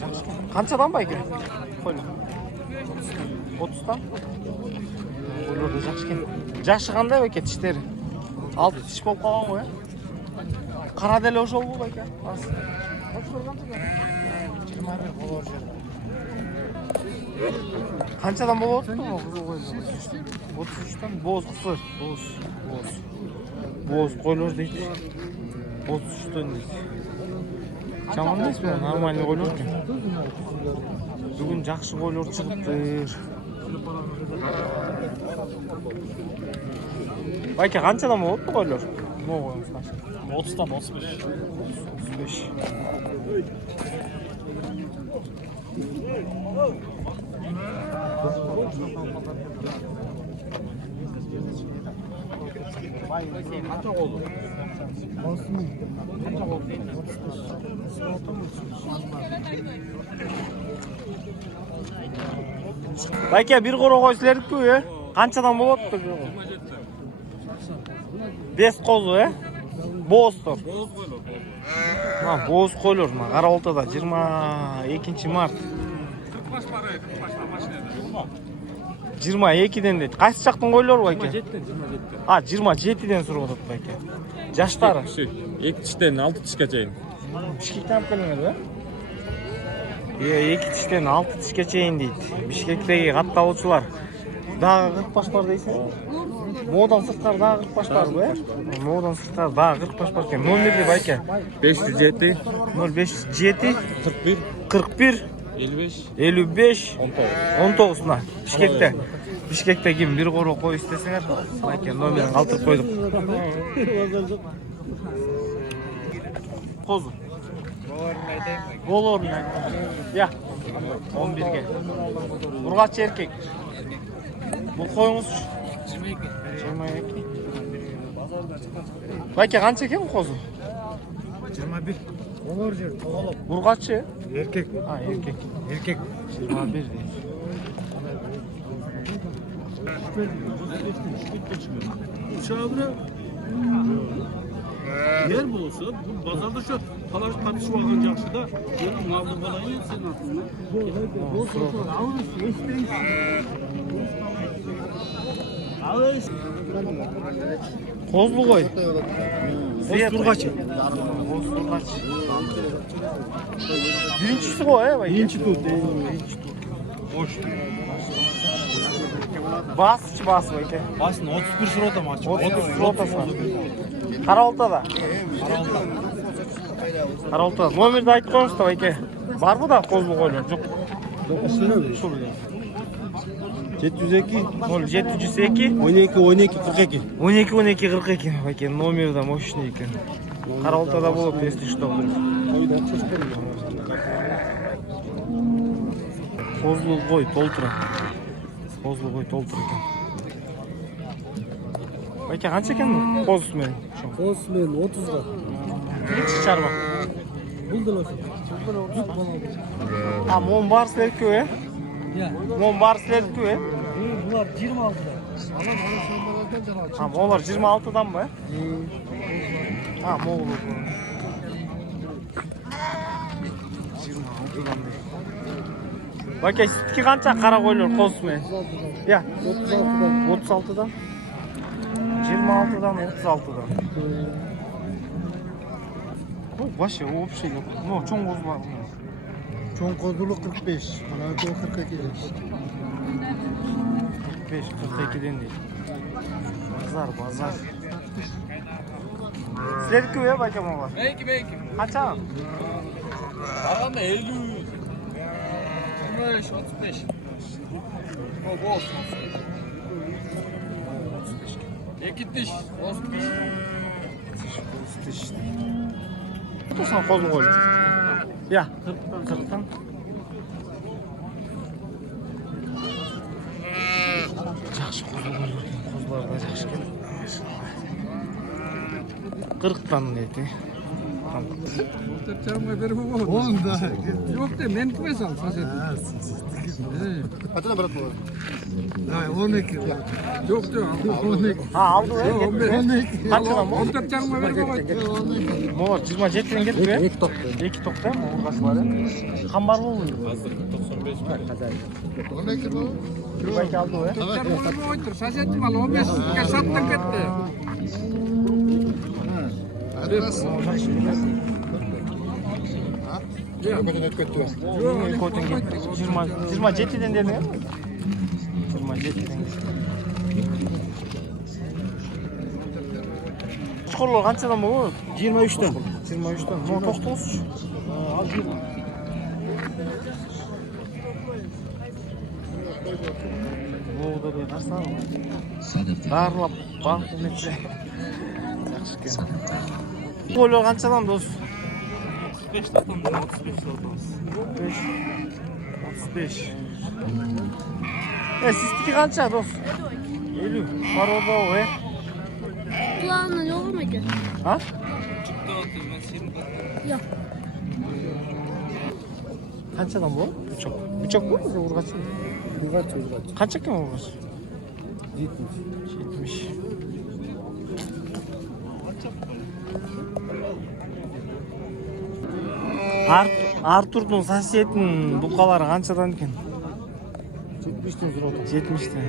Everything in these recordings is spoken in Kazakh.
Жақсы. Қаншадан байке? Қой. 30-тан. Ойлар да жақсы екен. Жашы қандай байке тіштері? 6 тіш болып қалған ғой, қара дәл ошол бұл байке. Қаншадан болып отыр бұл? 33-тан. Боз қысыр. Боз қойлар дейді. 33-тан дейді. Жаман емес пе? Нормальный қойлар екен. Бүгін жақсы қойлар шығыптыр. Байке қаншадан болып отыр қойлар? 30-тан 35. Қанша қолды? Байке бір қора қойсылердік көй, қаншадан болып отыр? 5 қозы, боз тұр. Боз қойлар, қара ортада 22 март. 22-ден дейді. Қайсы жақтың қойлар байке? 27-ден сұрып отыр байке. Жаштары? 2 тіштен 6 тішке чейін. Бішкектен алып келіңер бе? 2 тіштен 6 тішке чейін дейді. Бішкектегі қатталушылар. Дағы 40 баш бар дейсің? Модан сырттар дағы 40 баш бар бе? Модан сырттар дағы 40 баш бар екен. Номерде байке? 507 057 41 55 19-на. Бішкекте кем бір қору қой істесіңер. Байке номерін қалтырып қойдық. Қозы. Гол орын айтайын. Я, 11-ге. Ұрғатшы еркек. Бұл қойыңыз 22. Байке қанша екен қозы? 21. Олар жер тоғалап. Ұрғатшы? Еркек. Еркек. 21 дейді. Uçağı yer bulsa, bu pazarda şu talaş tanışıp alın jakşıda, yani maldı balayı sen aslında. Қозлы ғой. Озтурғачы. Біріншісі ғой, байке? Бірінші тут. Басы байке? Басын 31 шырота мач. 31 шыротасы. Қарауылтада? Қарауылтада. Номерді айтып қойыңызды байке. Бар бұ да қозлы қойлар? Жоқ. 702 0702 12 42. 12 42 байке. Номерді мощный екен. Қарауылтада болып, если что. Қозлы қой толтыра. Қозлы қой толтыр екен. Байке қанша екен бұл қозысымен? Қозысымен 30-ға. Бірінші шарбақ. Бұл да осы. Мон бар сілерді көй, Мон бар сілерді көй, Бұлар 26-да. Олар 26-дан ба? Моғыл өз. 26-дан бе. Байке, сіткі қанша қара қойлар қозысымен? 36-дан. 26-дан, 36-дан. Вообще, вообще, чоң қозылар. Çoğun kozulu 45. Bana o 42 demiş. 45, 42'den değil. Bazar. Sizler köye bakayım var. Belki. Kaça? Aranda 50. 25, 35. O bol. 2 diş, 35. Tutsan kozlu koy. Ya, 40'tan. Жақсы қозылар да жақсы келеді. 40'tan дейді. Çarmıha verip bu. Onda. Yok de men kime sal saset. Kaçına bırak bu? Ha 12. Yok de 12. Ha aldı ya. 12. Kaçına bu? 14 çarmıha verip bu. Molar 27'den geldi ya. 2 tokta mı? Orası var ya. Kambarlı oluyor. 12 bu. Belki aldı o ya. Çarmıha verip oytur. Saset mal 15 ke sattan gitti. Ya. Kaçına et kötü. Yok, koydun gitti. 27'den dedi ya. 27'den gitti. Çukurlar kançadan bu? 23'ten. 23'ten. Ne toxtolsun? Al bir. Bu da bir qarsan. Darlap bak neçe. Yaxşı ekan. Qo'ylar qanchadan do'st? 35 to'xtam, 35 sotamiz. 35. Sizniki qancha do'st? 50. Baroba o. Kulağına yok mu ki? Ha? Yok. Qanchadan bu? Buchoq. Buchoq bu? Urg'achi. Urg'achi. Qancha ekan urg'achi? 70. 70. Artur'dun sosiyetin buqalari qanchadan ekan? 70'ten so'radim. 70'ten.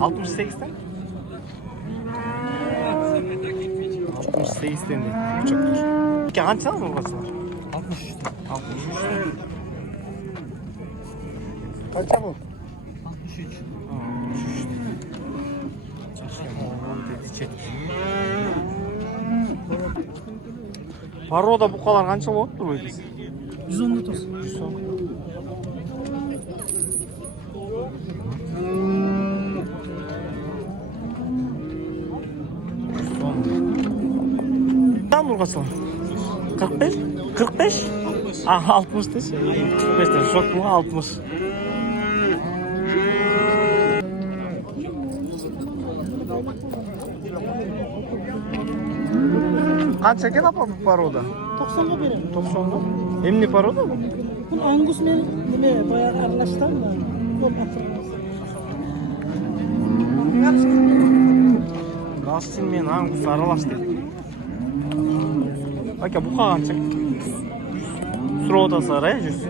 Altmış sekizden? 68'den değil. Buçuktur. Peki kaçtan mı burası var? 63'ten. 63'ten. Kaça bu? 63'ten. Çarşıya oğlum dedi çek. Paroda bu kadar kança oldu mu? 110 toz. 110. Tam burası var. 45? 45? Ah 60 değil. 45 de çok mu 60. Kaç çeken apa bu paroda? 90'da biri. 90'da. Emni paroda mı? Bu Angus ne bayağı arlaştan da. Yok hatırlamaz. Gastin men Angus aralaş dedi. Aka bu kança? Suroda saraya 100.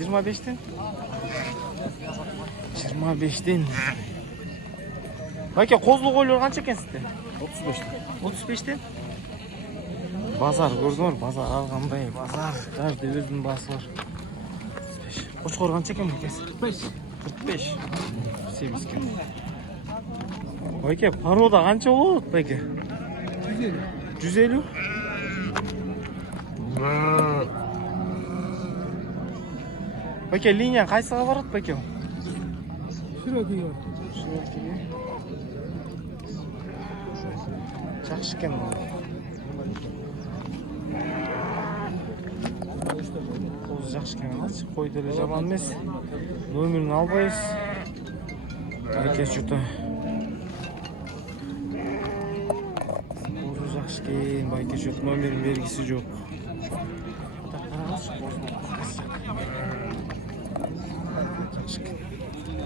25'ten. 25'ten. Aka kozlu qo'ylar qancha ekan sizda? 35'ten. Bazar ko'rdingmi? Bazar algандай bazar. Каждый o'zining basi bor. 35. Qo'chqor qancha ekan bu akasi? 45. Sevizgan. Aka paroda qancha bo'ladi aka? 150. Aka liniya qaysiga boradi aka? Şuraya Yaxshi ekan bu. Qo'z yaxshi ekan, qo'ydili jabon emas. Nomerini olmaysiz. Aka juda. Qo'z yaxshi ekan, bayka juda nomerin belgisi yo'q.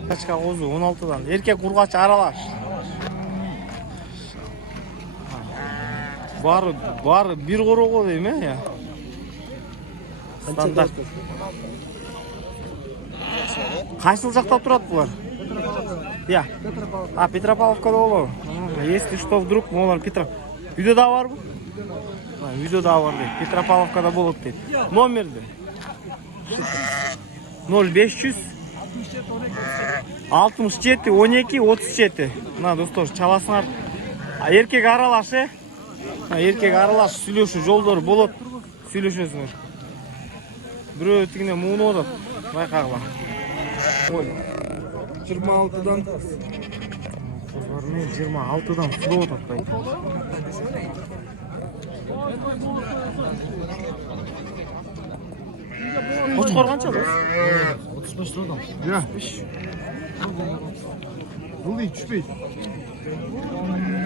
Kaçka qo'zi 16'dan. Erkek urg'achi aralash. Bari bir qo'rg'u deymi ya? Standart. Qaysi жақта turadi bular? Ya. А, Petropavlovkada bo'ladi. Если что вдруг molar Petrov. Videoda bormi? Ha, videoda bor deydi. Petropavlovkada bo'ladi deydi. Nomerdi. 0500 67 12 37. Mana do'stlar, chalasinglar. Erkek aralash, erkek aralash сүйлөшүү жолдору болот. Сүйлөшөсүңөр. Бирөө тигине муну отат. Байкагыла. Ой. 26'dan. Козлармен 26'dan суроо отат байка. Qo'chqor qancha do'st? 35 liradan. Ya. Bu 35.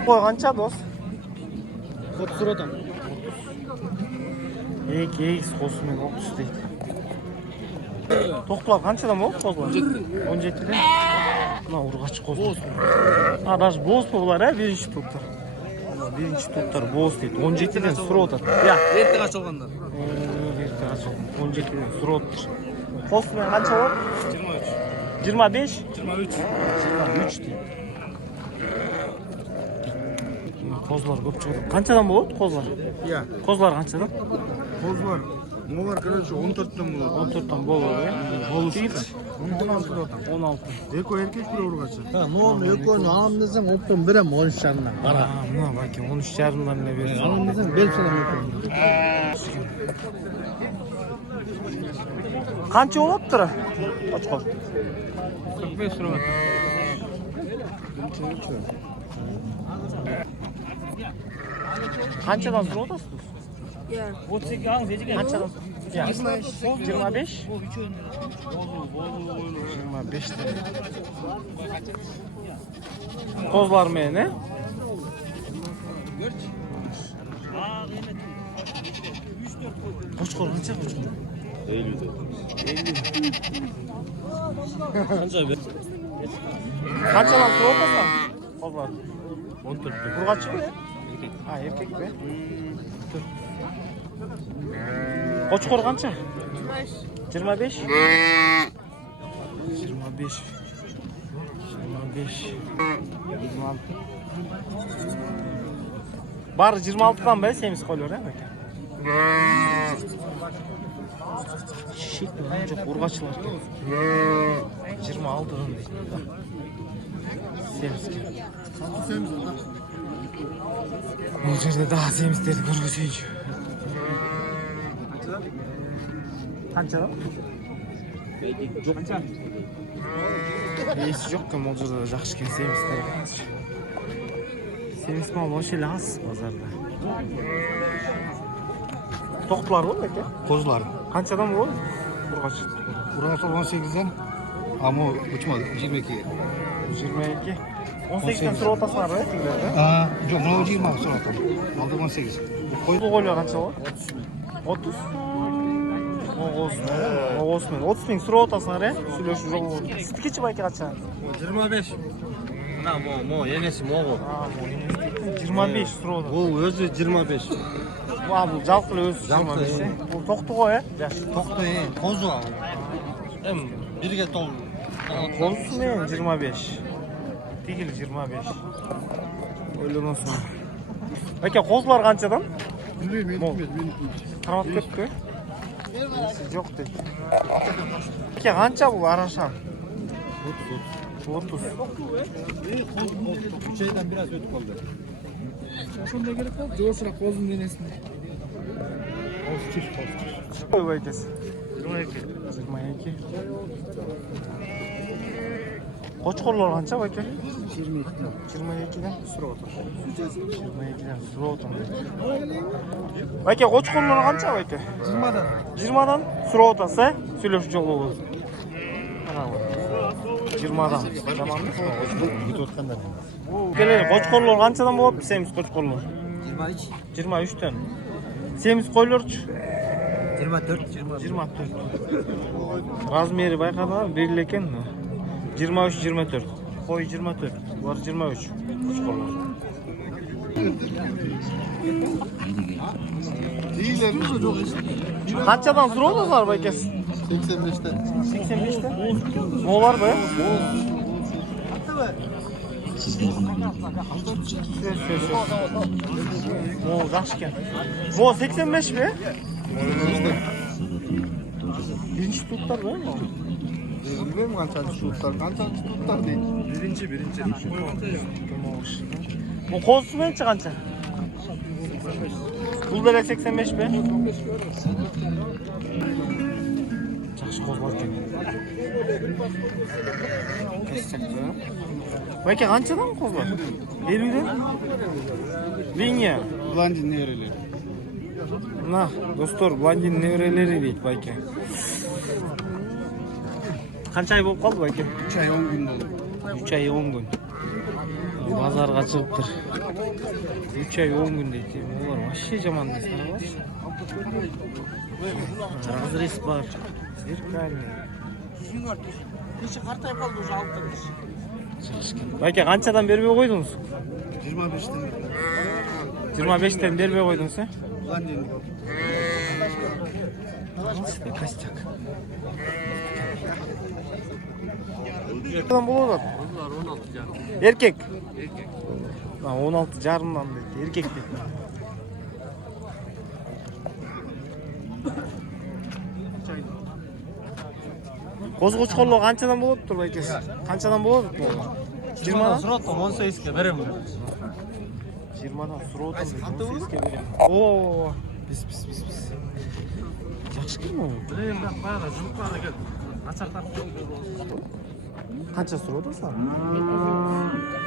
Qo'y qancha do'st? 30 liradan. X qo'smen 30 deydi. To'qlar qanchadan bo'ldi qo'zlar? 17 dan. Mana urg'achi qo'zlar. Ha, даже bo'z bo'lar, birinchi to'qlar. Birinchi to'qlar bo'z deydi. 17 dan surotadi. Ya, Erta ochilgandan. erta ochilgan. 17 dan surotdi. Qo'smen qancha bo'ldi? 23. 25? 23 deydi. Qo'zlar ko'p chiqdi. Qanchadan bo'ldi qo'zlar? Ya. Qo'zlar qanchadan? Boz var. Molar короче 14 dan bo'ladi. 14 dan bo'ladi. Bo'lishdi. 16 liradan. 16. Eko erkek bir urgachi. Ha, mo'min ekoni alam desam, optim berem 13 chardan. Qara, mana bak 13,5dan ne bersin. Alam desam, belsalam ekoni. Qancha bo'lyapti? Ochqol. 45 lira. Qanchadan so'rab o'tasiz? Ya. Qanchadan? 25. 25 dan. Qo'zlar meni. Qo'chqor qancha qo'chqor? 50 dan. 50. Qancha ber? Qanchadan so'rab o'tasan? Qo'zlar. 14 dan. Urg'achimi? Ha, erkek be. Qo'chqor qancha? 25. 25. 26. Bari 26dan be, semiz qo'ylar aka. Shit, ancha urg'achilar. 26dan deydi. Semizga. Bu yerda daha semizlarni ko'rgizaychi. Qanchadan? Yo'q. Qancha? Esi yo'q-ku, mo'jada yaxshi kelsa semizlar. Semiz mal o'shalas bozorda. To'qlar bo'ldi aka? Qo'zlar. Qanchadan bo'ldi? Urg'ach. Urg'achi 18 dan. Ammo uçmadı 22. 22. 18 dan so'rab o'tasizlar-ku, tinglarda? Ha, yo'q, mana 20 so'radim. Oldi 18. Qo'ydi qo'ylar qancha bor? 30. O'g'osmen. 30 ming so'rab o'tasizlar-ku, suylash yo'q. Sitkichi bayka qancha? 25. Mana mo yenesi mo'g'ul. Ha, 25 so'rab. Bu o'zi 25. Bu jalqili o'zi 25. Bu to'qti qo'y, yaxshi. To'xta, qo'z var. Hem birga tol. Qo'zmen 25. Tigil 25. O'ylamasam. Aka, qo'zlar qanchadan? Bilmayman. Qarat ketdi. Siz yo'q deydi. Aka, qancha bu arashan? 30. 3 aydan biraz o'tib qoldi. Shunda kelib qoldi. Jo'shroq qo'zim denesini. Qo'y baytasi. 22. Qo'chqorlar qancha aka? 22 dan so'rab o'tir. 22 dan so'rab o'tir. Aka, qo'chqorlar qancha aka? 20 dan. 20 dan so'rab o'tasa, сөйлөшүп жол болот. Ana bu. 20 dan. Tamammı? Git o'tgandan. Keleli qo'chqorlar qanchadan bo'lyapti semiz qo'chqorlar? 23, 23 dan. Semiz qo'ylarchi? 24, 24. Razmeri bayqadinglar, belli ekanmi? 23-24. Qo'y 24. Bular 23. Qo'chqorlar. Değiller mi çok işte? Qanchadan so'rab o'tasizlar baykas? 85'ten. 85 dan. Mo'lar be? Mo yaxshi ekan. Mo 85 mi? Birinchi tutlar be? Bilmiyorum kaçıncı tutlar. Kaçıncı tutlar değil. Birinchi. Bu qo'zisi menchi qancha? Pul berek 85 mi? Yaxshi qo'zlar ekan. Kesakda. Aka, qanchadan qo'zlar? 50 dan? Linya. Ulan dinleyelim. Мына достор, блондин неберелери дейт байке. Канча ай болуп калды байке? 3 ay 10 gün oldu. 3 ай 10 күн. Базарга чыгыптыр. 3 ай 10 күн дейт. Булар вообще жаман эмес, карабаңыз. Разрез бар. Зеркальный. Кеше картайып калды уже алып келдиш. Байке, канчадан бербей койдуңуз? 25'ten 25тен бербей койдуңуз, э? ulan dedim. Костяк. Kaçtan болот? Bunlar 16 canım. Erkek. 16 жарымдан дейт. Erkek дейт. Козгочкорлор канчадан болоптур байкеси? Канчадан болот? 20дан сураттым 18ке беремін. 20дан суротом 18ке берем. О, пис. Жакшы келме? Bileyim ben bayağı жұмыртқаны кел. Açaqtап Канча сурот сага?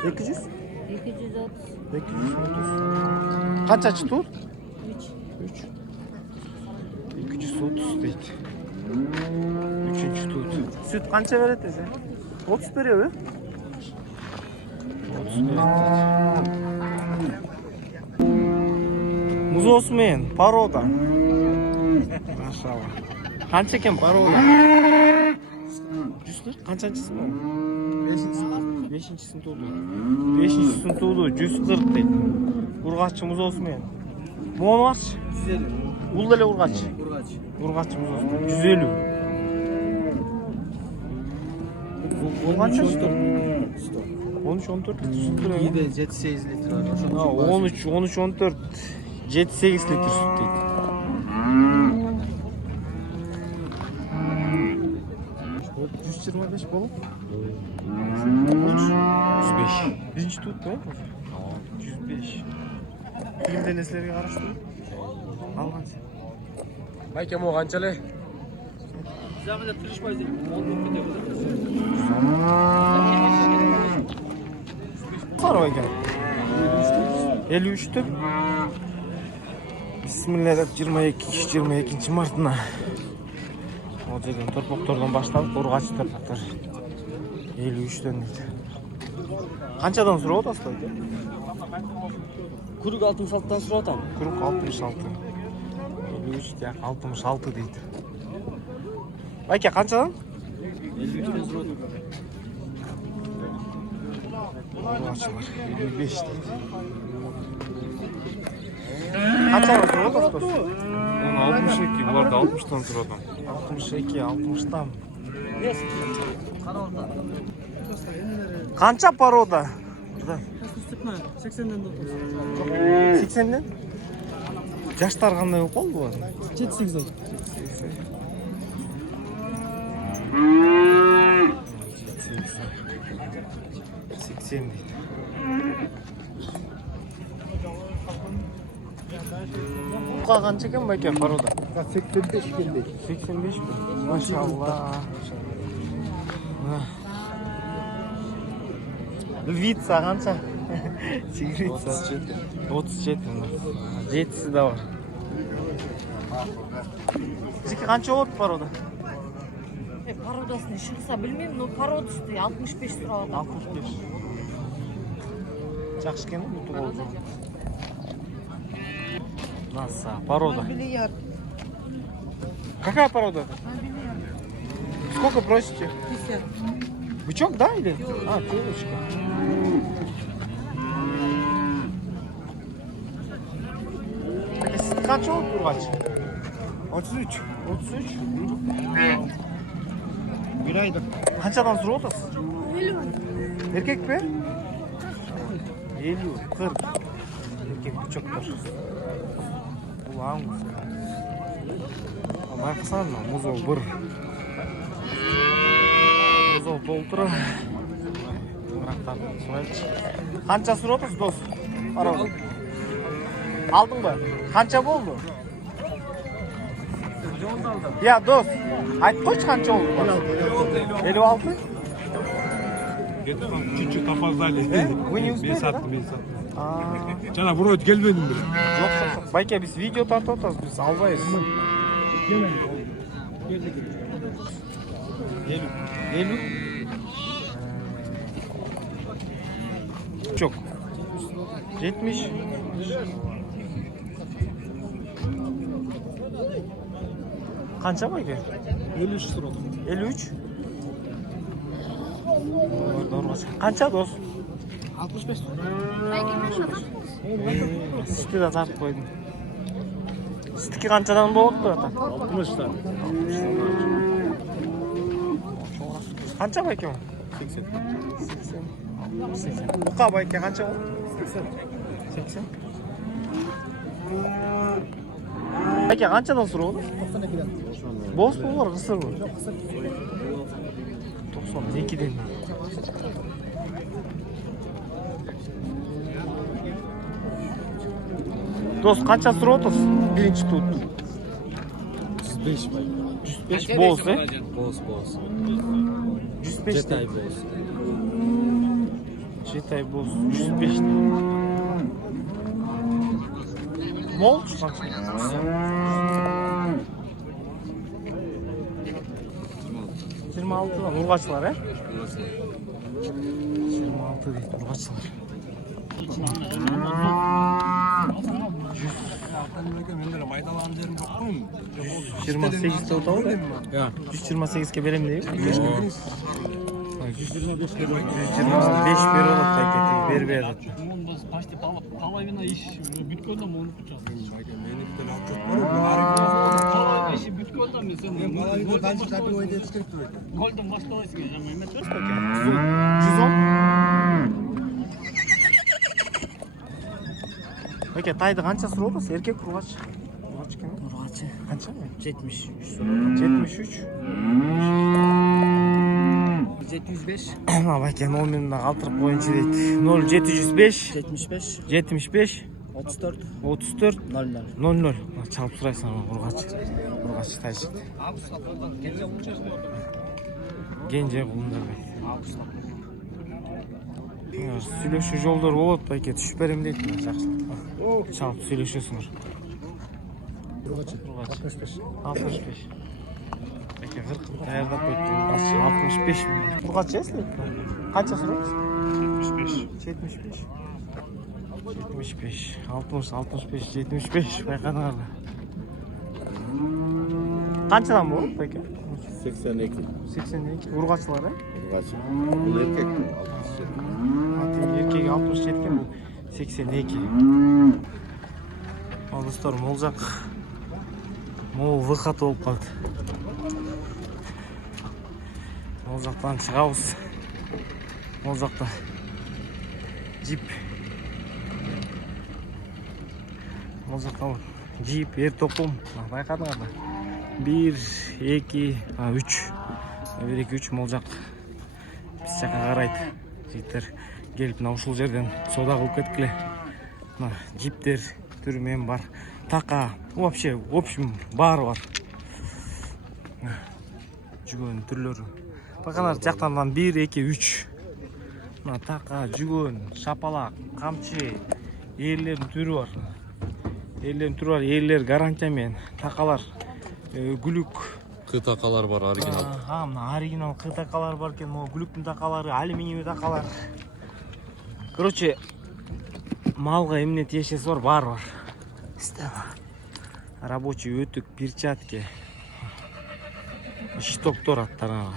200? 230. 230. Канчачы тур? 3. 230 дейт. 3-чү тут. Süt канча берет десе? 30 береби? 30 берет. Музоосу менен порода. Машалла. Канча экен порода? Жүздөр? Канчанчысы бу? 5-син тууду. 5-син тууду 140 дейт. Ургаччы музоосу менен. Мону бакчы? 150. Бул деле ургаччы. Ургаччы музоосу 150. Бул канча? 13-14 литр сүт берет. 7-8 литр var. 13-14 7-8 литр сүт дейт. Ол 125 болуп. 105. Биринчи тут да? 105. Кимде нерселерге караштырып алгансың? Байке мо қанчалы? Zamanda tırışmayız dedim. Oldu mu diyor. Var o ekan. 53 tüp. Bismillahirrahmanirrahim. 22 martına. O жерден торпоктордон башталып, ургачы торпоктор 53'тен дейт. Канчадан сурап атасыз байке? Күрік 66'dan сұратам. Круг 66. 53 тияк 66 дейт. Байке канчадан? 53'ten сұрадым. Ургачылар 55 дейт. Канчадан сурап атасыз? 62, бұларды 60'тан сұрадым. 62, 60'тан. Канча порода? 80'den de 80'ден? Жаштар кандай болуп калды булар? 7-8 ay. 80 дейт. Буга канча экен байке порода? 85 келди. 85 mi? Maşallah. Львица канча? Тигрица 37. 7'si de var. Сиздики канча болот порода? Пародасını шықса білмеймін, но пародасы 65 сұрап атам. 65. Жакшы экен буту болду. Наса, порода. Какая порода? Сколько просите? 50. Бычок, да, или? А, телочка. Kaç oldu Burgaç? 33. 33. Bir aydır. Kaçadan sonra otasın? 50. Erkek mi? 50, 40. Erkek bıçaktır. Ulan mı? Ama kısan mı? Muzol bir. Muzol толтыра. Kança sur otasın dost? Araba. Aldın mı? Kança oldu? Ya dost, ayt kança oldu? 56. Чуть-чуть опоздали. Вы не успели, Ben да? sattım. Жана буройт келбедим бир. Жоқ. Байке біз видео тартып отырмыз, біз албайбыз. 50. Жоқ. 70. Қанша байке? 53 сурат. 53. Қанша дос? 65. Сізді де тартып қойдым. Сіздікі қаншадан болады ата? 60'tan. Қанша байке ол? 80. 80. Бұқа байке қанша ол? 80. Байке қаншадан сұры ол? 92'den. Бос бұл бар, қысыр бұл? 92'den. Дос, қанша сұры отырсыз? Бірінші тұт. 105 bay. 105 боз, е? Boz. 105 Jetay boz. Жетай боз, 105. Мол қанша? 26-дан ұрғашылар, е? 26 дейді, ұрғашылар. Мендер майдалан жерим жок койм. 128 деп отабы? Ja. 128-ке берем дейбі? 125 беріп алып қайтеді, бербей алады. Почти половина иш бүткөндө муну кучат. Иши бүткөндө мен сен Malavi'de kanşı tabi oyunu yetiştirip duruyor. голдон баштабайсың жаңа эмес. 110? Байке, тайды қанша сұры отырсыз? Еркек ұрғач? Ұрғач кем? Ұрғачы. Қанша? 73. 73? 705. Байке, номерін қалтырып қойыншы дейді. 0705 75. 75 34. 34 00. 00. Çalıp sұрайсың ұрғач. Ұрғач тайшықты. Gence bulunдар дейді. Сүйлөшүү жолдор болот, байке, түшүп берем дейт. Чалып сүйлөшөсүңөр. 65. 65. Байке, 40 даярдап койду. 65. Ургачы эслейт. Канча сурайсыз? 75. 75. 60, 65, 75. Байкадыңар. Канчадан болот, байке? 82. 82. Ургачылар, э? Urgaçı. Bu erkek mi? Еркегі 67 кен, бұл 82. Ал достар, мол жақ мол выход болып қалды. Мол жақтан шығауыз. Мол жақта джип. Мол жақта джип, ер тоқым. Байқадыңдар ма? 1, 2, 3. 1, 2, 3 мол жақ. Біз жаққа қарайды. Жігіттер келіп ушул жерден соода кылып кеткиле. Джиптер түрімен бар. Тақа, вообще, в общем, бары бар. Жүгөн түрлөрү. Баканар жактан 1, 2, 3. Тақа, жүгөн, шапалак, камчы, ээлердин түрү бар. Ээлер гарантиямен, такалар, гүлүк. Kıtakalar var orijinal. Мына оригинал кытакалар бар экен, могу гүлүктүн такалары, алюминиевый такалар. Короче, малга эмне тиешеси бар, баары бар. Рабочий өтүк, перчатки, штоктор аттарына.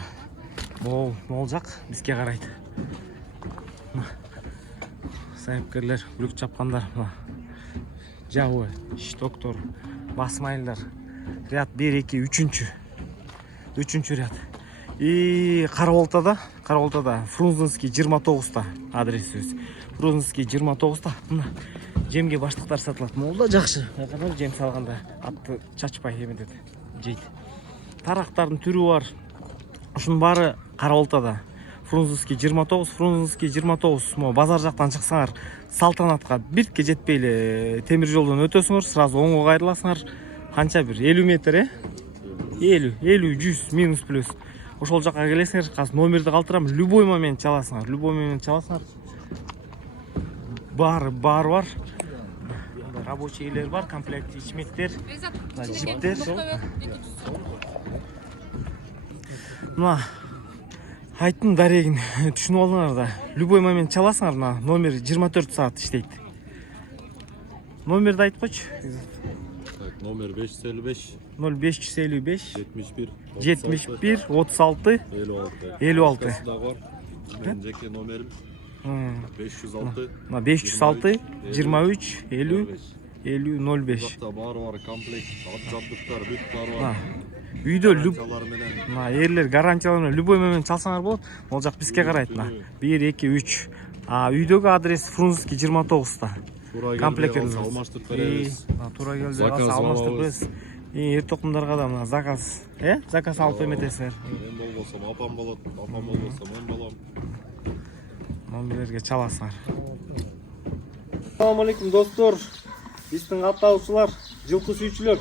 Мол жак бизге карайт. Сайыпкерлер, гүлүк чапкандар, жабы, штоктор, басмайлар. Ряд 1, 2, 3-чү ряд. И Караболтада Фрунзенский 29-та адресибиз. Фрунзенский 29-та. Мына жемге баштыктар сатылат. Молда жакшы. Кадар жем салганда атты чачпай эметет. Жейт. Тарактардын түрү бар. Ушунун баары Караболтада. Фрунзенский 29, мо базар жактан чыксаңар, Салтанатка бирке жетпей эле темир жолдон өтөсүңөр, сразу оңго кайрыласыңар. Канча бир 50 метр, 50, 100 минус плюс. Ошол жакка келесиңер, азыр номерди калтырам, любой момент чаласыңар. бар бар. Рабочийлер бар, комплект ичмектер, жиптер. Мына айттым дарегин түшүнүп алдыңар да. Любой момент чаласыңар, мына номер 24 саат иштейт. Номерди айтып койчу. Номер 555 0555 71 36 56. Benim жеке номерим 506 506 23 50 50 05. Бұлақта бары комплект, жабдықтар, бүт бары Үйдө Гарантиялар менен. эрлер гарантиялар менен любой момент чалсаңар болот. Ол жак бизге карайт. 1 2 3. Үйдөгү адрес Фрунзенский 29-та. Комплекттерди алмаштырып беребиз. Туура келди, алмаштырып беребиз. Эртокумдарга да мына заказ, заказ алып эметесиңер. Мен болбосом апам болот, апам болбосо мен болом. Номерлерге чаласыңар. Assalamu alaikum достор. Биздин каттаучулар, жылкы сүйүүчүлөр.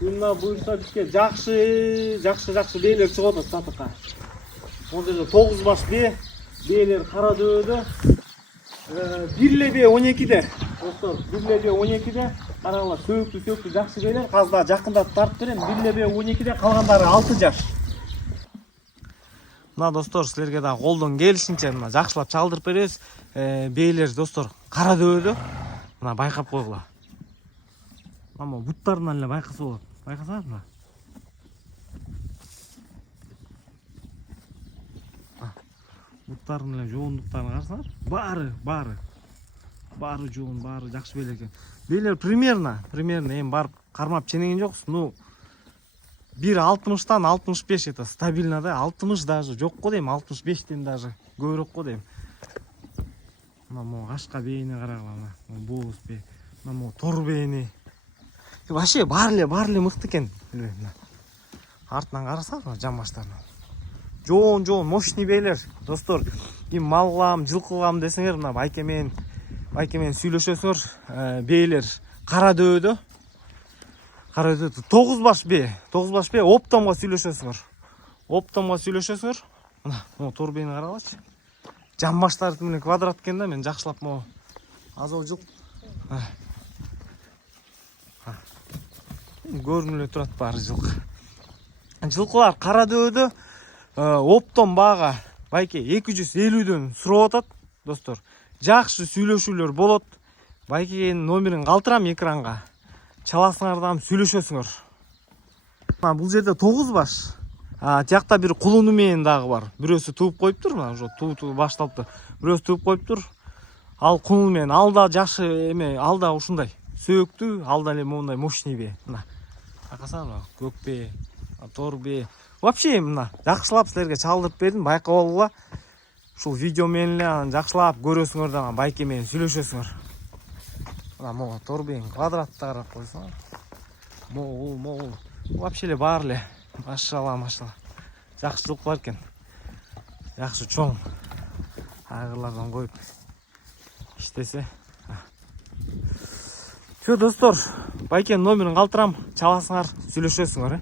Мына буюрса бизге жакшы бээлер чыгып атат сатыкка. Монда 9 баш бээлер кара дөбөдө. Бирлебе 12-де. Достор, бирлебе 12-де. Караңлар, сөйүктүү жакшы бээлер. Казда жакында тартып берем. Бирлебе 12-де, калгандары 6 жаш. Мына достор, силерге да колдон келишинче мына жакшылап чалдырып беребиз. Бээлер достор, кара дөбөдө. Мына байкап койгула. Мама буттарынан эле байкаса болот. Байкасаңар мына. Буттарын эле жоондуктарын карасаңар. Баары жоон, баары жакшы бээлер экен. Бээлер примерно эми барып кармап ченеген жоксуз. Ну 1.60-тан 65 это стабильно да. 60 даже жок го дейм, 65тен даже көбүрөөк го дейм. Мына кашка бээни карагыла, мына боз бээ. Мына тор бээни. Вообще баары эле мыкты экен. Артынан карасаңар жан баштарына. Жоон мощный бээлер. Достор, мал кылам, жылкы кылам десеңер, мына байке менен сүйлөшөсүңөр. Бээлер кара дөбөдө. 9 баш бээ, оптомго сүйлөшөсүңөр. Мына тор бээни карагылачы. Жан баштары менен квадрат экен да, мен жакшылап могу. Азыр жылк. Көрүнүп эле турат баары жылкы. Жылкылар кара дөбөдө оптом баага байке 250дөн сурап атат, достор. Жакшы сүйлөшүүлөр болот. Байкенин номерин калтырам экранга. Чаласыңардан сүйлөшөсүңөр. Бул жерде 9 баш. Тиякта бир кулуну менен дагы бар. Бирөөсү тууп коюптур, мына уже туу башталыптыр. Бирөөсү тууп коюптур. Ал кулуну менен алда жакшы эме, алда ушундай сөөктүү, алда эле мондай мощный бээ. Мына. Акасаңар, көк бээ, тор бээ. Вообще мына жакшылап силерге чалдырып бердим, байкап алгыла. Ушул видео менен эле жакшылап көрөсүңөр да байке менен сүйлөшөсүңөр. Мына могу тор бээни квадратта карап койсоңор. Могу. Вообще эле баары эле. Машалла. Жакшы жылкылар экен. Жакшы чоң. Айгырлардан коюп иштесе. Всё, достор, байкенин номерин калтырам, чаласыңар, сүйлөшөсүңөр.